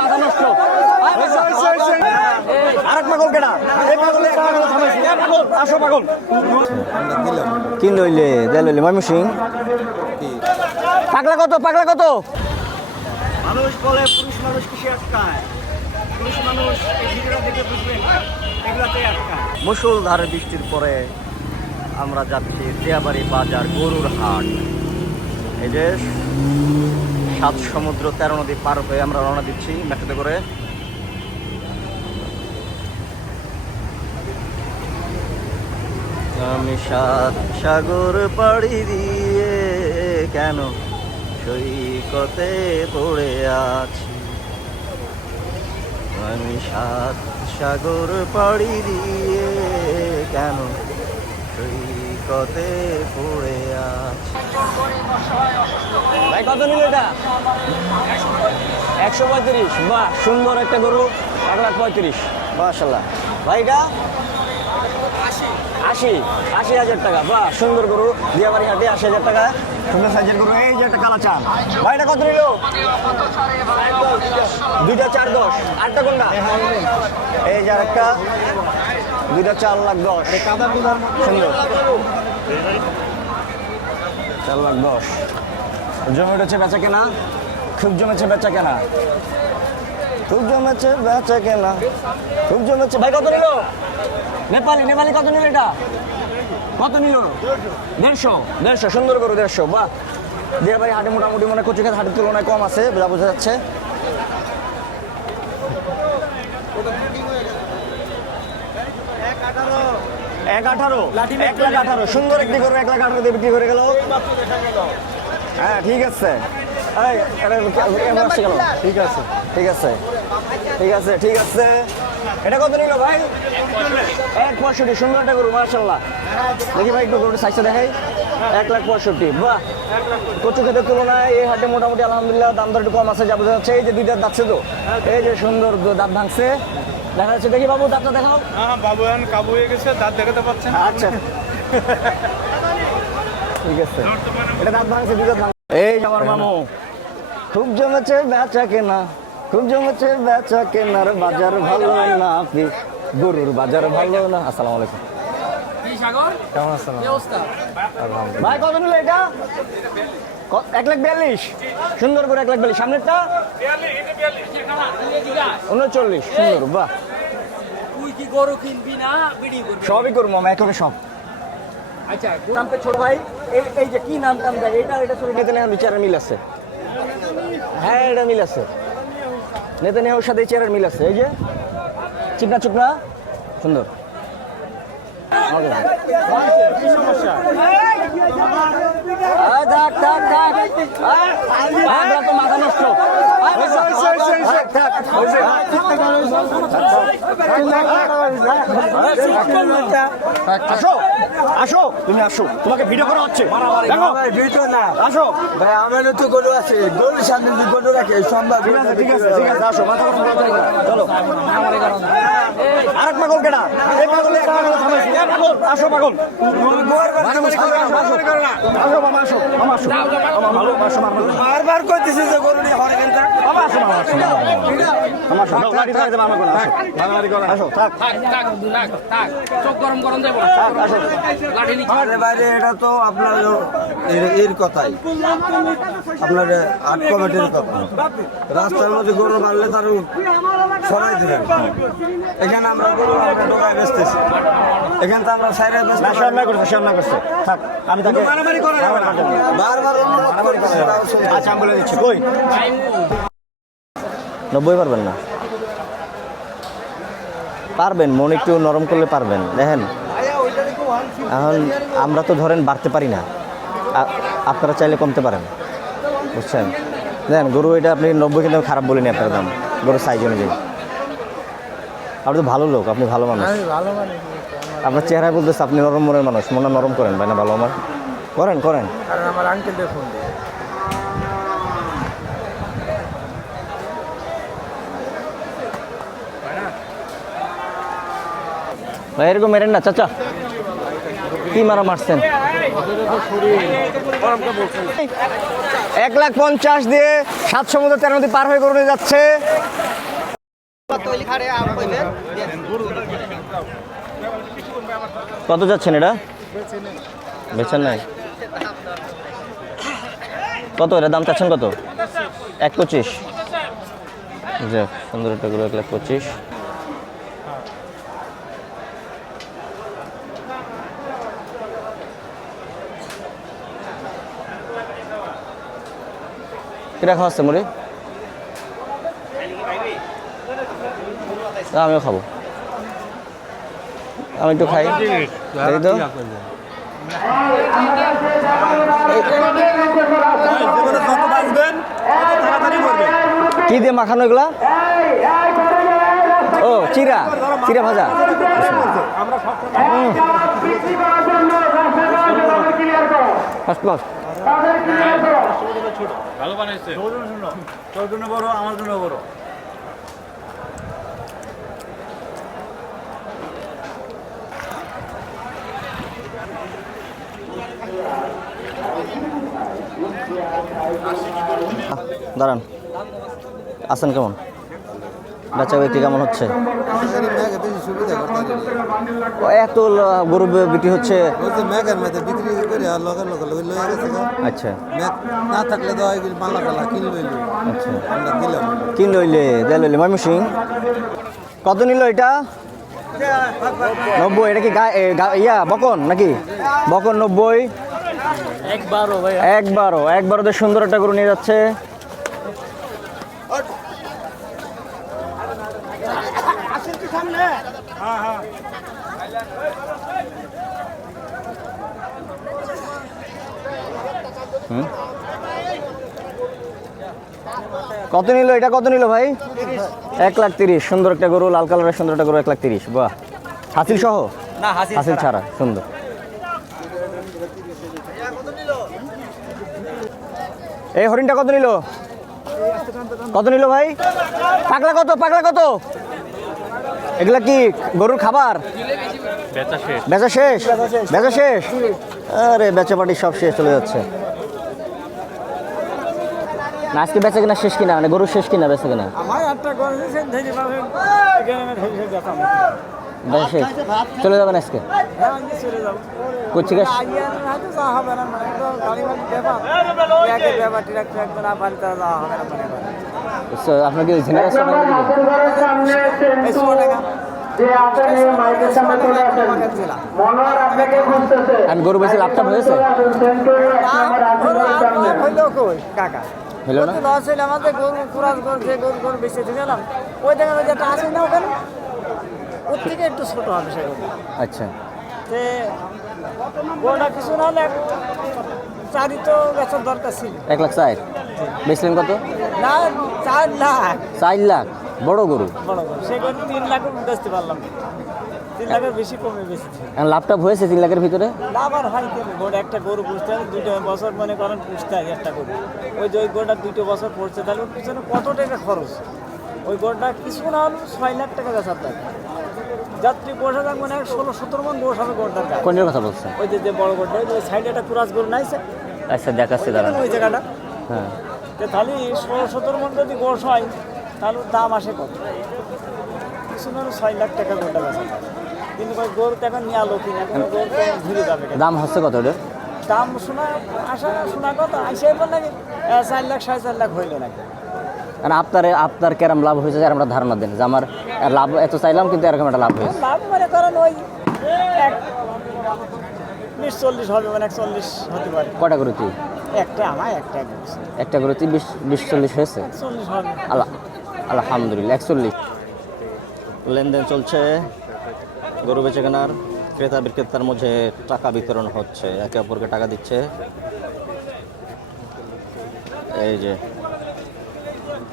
মাথা নষ্ট। আরেক পাগল কেনা, এই পাগলে আসো পাগল কি লইলে দে লইলে ময়মনসিং পাগলা কত পাগলা কত? মানুষ বলে পুরুষ মানুষ কিসে আটকায়, পুরুষ মানুষ এই ভিডিওটা দেখে বুঝবেন এগুলাতে আটকায়। মুষলধারে বৃষ্টির পরে আমরা যাচ্ছি দিয়াবাড়ি বাজার গরুর হাট। এই যে 7 সমুদ্র 13 নদী পার হয়ে আমরা রওনা দিচ্ছি মেট্রোতে করে। আমি 7 সাগর পাড়ি দিয়ে কেন সৈকতে পড়ে আছি, আমি 7 সাগর পাড়ি দিয়ে কেন সৈকতে পড়ে আছি। ভাই কত নিল এটা? 135। বাহ, সুন্দর একটা গরু, 1,35,000 মাশাআল্লাহ। ভাই এটা 80,000 টাকা। বাহ, সুন্দর গরু, দিয়াবাড়ি হাটে 80,000 টাকা, সুন্দর সাইজের গরু। এই যে একটা কালা চাল, ভাই এটা কত নিল? 2টা 4,10। আটটা কোনটা? এই যে আরেকটা, 2টা 4,10,000। সুন্দর 4,10,000। জমে উঠেছে বেচা কেনা, খুব জমেছে বেচা কেনা, খুব জমেছে বেচা কেনা, খুব জমেছে। ভাই কত নিল? নেপালি কত নিল এটা? কত নিল? 150। সুন্দর করে 150। বাহ, দিয়ে ভাই হাটে মোটামুটি মনে কচুখাত হাটের তুলনায় কম আছে, যা বোঝা যাচ্ছে। 1,18,000। সুন্দর একটি করে 1,18,000 দিয়ে বিক্রি করে গেল। হ্যাঁ ঠিক আছে, ঠিক আছে ঠিক আছে ঠিক আছে ঠিক আছে। এটা কত নিল ভাই? 1,65,000। সুন্দর একটা গরু মাশাআল্লাহ। দেখি ভাই একটু গরুর সাইজটা দেখাই। 1,65,000। বাহ, কচু ক্ষেতের তুলনায় এই হাটে মোটামুটি আলহামদুলিল্লাহ দাম দর একটু কম আছে, যা বোঝা যাচ্ছে। এই যে 2টা দাঁতছে তো, এই যে সুন্দর দাঁত ভাঙছে দেখা যাচ্ছে। দেখি বাবু দাঁতটা দেখাও। হ্যাঁ বাবু এখন কাবু হয়ে গেছে, দাঁত দেখাতে পাচ্ছেন। আচ্ছা ঠিক আছে, এটা দাঁত ভাঙছে, 2টা দাঁত। এই আমার মামু, খুব জমেছে বেচা কেনা, খুব জমেছে বেচা কেনার বাজার ভালো না, গরুর বাজার ভালো না। আসসালামু আলাইকুম। কেমন আছেন ভাই? কত নিল এটা? 1,42,000। সুন্দর করে 1,42,000। সামনেরটা 39। সুন্দর। বাহ, সবই করবো মামা, একবারে সব। আচ্ছা নামটা ছোট ভাই, এই যে কি নাম টাম দেয় এটা ছোট নেতানিয়াহুর চেয়ারের মিল আছে। হ্যাঁ এটা মিল আছে, নেতানিয়াহুর সাথে চেয়ারের মিল আছে। এই যে চিকনা চুকনা সুন্দর। মাথা নষ্ট। আসো আসো, তুমি আসো, তোমাকে ভিডিও করা হচ্ছে। আসো ভাই, আমার তো গরু আছে, গরুর সামনে যদি গরু রাখে সম্ভব। ঠিক আছে ঠিক আছে, আসো, মাথা চলো। আরেক পাগল কেনা, এই পাগলে আসো পাগল। আসো মামা, আসো মামা, আসো মামা, ভালো আসো মামা। বারবার কইতেছি যে গরু নিয়ে হরে কেন মামা আসো মামা, আসো মামা, আসো লাঠি ধরে দেব মামা। আসো মারামারি করো, আসো থাক চোখ গরম গরম দেবো। আসো। আরে বাইরে, এটা তো আপনার এর কথাই, আপনার আট কমিটির কথা। রাস্তার মধ্যে গরু মারলে তার সরাই দিবেন। এখানে আমরা গরু আমরা ঢোকায় বেচতেছি, এখানে তো আমরা সাইডে বেচতে। সামনা করছে থাক, আমি তাকে মারামারি করে না, বারবার অনুরোধ করতেছি। আচ্ছা আমি বলে দিচ্ছি। কই 90 পারবেন না? পারবেন, মন একটু নরম করলে পারবেন। দেখেন এখন আমরা তো ধরেন বাড়তে পারি না, আপনারা চাইলে কমতে পারেন, বুঝছেন? দেখেন গরু এটা আপনি 90 কিন্তু খারাপ বলিনি আপনার দাম, গরুর সাইজ অনুযায়ী। আপনি তো ভালো লোক, আপনি ভালো মানুষ, আপনার চেহারায় বলতেছে আপনি নরম মনের মানুষ। মনে নরম করেন ভাই, না ভালো আমার করেন করেন। আমার আঙ্কেল ফোন ভাই এরকম মেরেন না চাচা, কি মারা মারছেন? 1,50,000 দিয়ে 7 সমুদ্র 13 নদী পার হয়ে গরু নিয়ে যাচ্ছে। কত যাচ্ছেন এটা? বেচেন নাই কত? এটা দাম চাচ্ছেন কত? 1,25,000। যাক, সুন্দর একটা গরু 1,25,000। কিরা খাওয়াচ্ছে মুড়ি? আমিও খাবো, আমি একটু খাই। এই তো কি দিয়ে মাখানো এগুলা? ও চিরা, চিরা ভাজা। First class. ভালো বানাইছে। তোর জন্য বড়, আমার জন্য বড়। দাঁড়ান, আছেন কেমন? বেচা বিক্রি কেমন হচ্ছে? এত গরু বিক্রি হচ্ছে। আচ্ছা না থাকলে তো মালা টালা কিনলো। আচ্ছা, আমরা দিলাম। কিন লইলে দেয় লইলে ময়মনসিং। কত নিল এটা? 90। এটা কি ইয়া বকন নাকি? বকন 90। 1,12 সুন্দর একটা গরু নিয়ে যাচ্ছে। কত নিল এটা? কত নিল ভাই? 1,30,000। সুন্দর একটা গরু, লাল কালারের সুন্দর একটা গরু, 1,30,000। বাহ, হাসিল সহ না? হাসিল ছাড়া। সুন্দর। এই হরিণটা কত নিল? কত নিল ভাই? পাগলা কত? পাগলা কত? এগুলা কি গরুর খাবার? বেচা শেষ? বেচা শেষ? আরে বেচা পাটি সব শেষ, চলে যাচ্ছে না। আজকে বেচা কিনা শেষ কিনা, মানে গরু শেষ কিনা বেচা কিনা? বেচা শেষ, চলে যাবেন আজকে? করছি গাছ আপনার কি ঝিনাগাছ? আমি গরু বেশি লাভটা হয়েছে হলো না? আমাদের গরু কুরাজ করছে, গরু গরু বেশি গেলাম, ওই দেখা যেটা আসে না ওখানে, ওর থেকে একটু ছোট হবে সেগুলো। আচ্ছা, যে গরুটা কিছু না হলে চারি তো বেচার দরকার ছিল। 1,60,000 বেচলেন কত? না, 4 লাখ। 4 লাখ? বড় গরু? বড় গরু সে গরু 3 লাখ বেচতে পারলাম, 3 লাখের বেশি কমে বেশি। লাভটা হয়েছে 3 লাখের ভিতরে? লাভ আর হয় কেন? গরু একটা গরু পুষতে হয় 2 বছর, মনে করেন পুষতে হয় একটা গরু। ওই যে ওই গরুটা 2 বছর পড়ছে, তাহলে ওর পিছনে কত টাকা খরচ? ওই গরুটা কিছু না হলে 6 লাখ টাকা বেচার টাকা। যাত্রী বসে থাক মানে 16-17 মন গোস হবে গরুটার গায়ে। কোন কথা বলছেন? ওই যে বড় গরুটা, ওই সাইডে একটা কুরাজ গরু নাইছে। আচ্ছা, দেখাচ্ছি দাঁড়ান। ওই জায়গাটা, হ্যাঁ, তাহলে 16-17 মন যদি গোস হয়, তাহলে দাম আসে কত? কিছু না 6 লাখ টাকা গরুটা বেচা। কিন্তু ওই গরু তো এখন নিয়ে আলো কিনা, এখন গরু ঘুরে যাবে। দাম হচ্ছে কত ওটার? দাম শোনা কথা আইসে নাকি 4 লাখ 4.5 লাখ হইল নাকি। মানে আপনার কেরম লাভ হয়েছে যে আমরা ধারণা দেন যে আমার লাভ এত চাইলাম কিন্তু এরকম একটা লাভ হয়েছে? লাভ মনে করেন ওই 20-40 হবে, মানে 40 হতে পারে। কটা গরু তুই? একটা আমার একটা গরু তুই 20-40 হয়েছে? 40 হবে। আলহামদুলিল্লাহ। 41 লেনদেন চলছে, গরু বেচে কেনার। ক্রেতা বিক্রেতার মধ্যে টাকা বিতরণ হচ্ছে, একে অপরকে টাকা দিচ্ছে। এই যে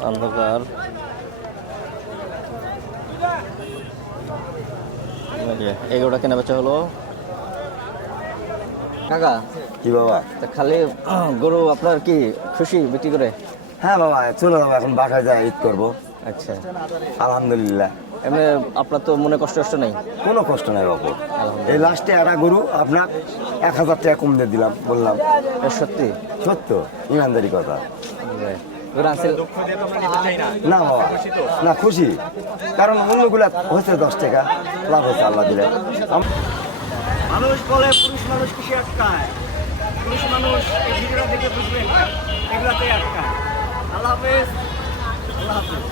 অন্ধকার, এই গরুটা কেনা বেচা হলো। কাকা কি বাবা? তা খালি গরু আপনার কি খুশি বিক্রি করে? হ্যাঁ বাবা, চলো বাবা, এখন বাসায় যাই, ঈদ করবো। আচ্ছা, আলহামদুলিল্লাহ। এমনি আপনার তো মনে কষ্ট টষ্ট নেই? কোনো কষ্ট নাই বাবু। এই লাস্টে একটা গরু আপনার 1000 টাকা কম দিয়ে দিলাম, বললাম এ সত্যি? সত্য, ইমানদারি কথা। গরু আনছিল? না বাবা, না খুশি, কারণ অন্যগুলা হচ্ছে 10 টাকা লাভ হচ্ছে আল্লাহ দিলে। মানুষ বলে পুরুষ মানুষ কিসে আটকায়, পুরুষ মানুষ এই ভিডিওটা দেখে বুঝবেন এগুলাতে আটকায়। আল্লাহ হাফেজ, আল্লাহ হাফেজ।